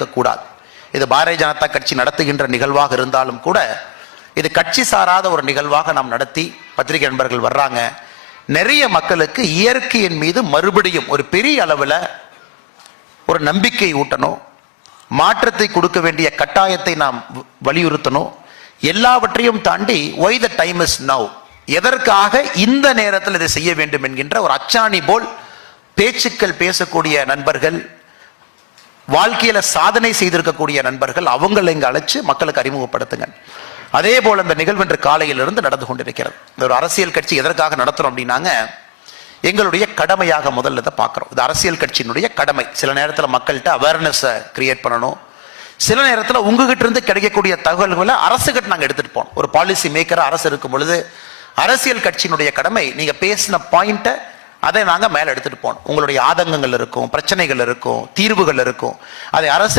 இருக்கக்கூடாது. இது பாரதிய ஜனதா கட்சி நடத்துகின்ற நிகழ்வாக இருந்தாலும் கூட இது கட்சி சாராத ஒரு நிகழ்வாக நாம் நடத்தி பத்திரிகை நண்பர்கள் வர்றாங்க. நிறைய மக்களுக்கு இயற்கையின் மீது மறுபடியும் ஒரு பெரிய அளவில் ஒரு நம்பிக்கை ஊட்டணும், மாற்றத்தை கொடுக்க வேண்டிய கட்டாயத்தை நாம் வலியுறுத்தணும். எல்லாவற்றையும் தாண்டி why the time is now, எதற்காக இந்த நேரத்தில் இதை செய்ய வேண்டும் என்கின்ற ஒரு அச்சாணி போல் பேச்சுக்கள் பேசக்கூடிய நண்பர்கள், வாழ்க்கையில சாதனை செய்திருக்கக்கூடிய நண்பர்கள், அவங்களை இங்கு அழைச்சு மக்களுக்கு அறிமுகப்படுத்துங்க. அதே போல இந்த நிகழ்வு இன்று காலையிலிருந்து நடந்து கொண்டிருக்கிறது. இந்த ஒரு அரசியல் கட்சி எதற்காக நடத்துறோம் அப்படின்னாங்க, எங்களுடைய கடமையாக முதல்ல இதை பார்க்குறோம். இது அரசியல் கட்சியினுடைய கடமை. சில நேரத்தில் மக்கள்கிட்ட அவேர்னஸை கிரியேட் பண்ணணும். சில நேரத்தில் உங்ககிட்ட இருந்து கிடைக்கக்கூடிய தகவல்களை அரசுகிட்ட நாங்கள் எடுத்துட்டு போனோம். ஒரு பாலிசி மேக்கராக அரசு இருக்கும் பொழுது அரசியல் கட்சியினுடைய கடமை நீங்க பேசின பாயிண்ட்டை அதை நாங்கள் மேலே எடுத்துட்டு போனோம். உங்களுடைய ஆதங்கங்கள் இருக்கும், பிரச்சனைகள் இருக்கும், தீர்வுகள் இருக்கும். அதை அரசு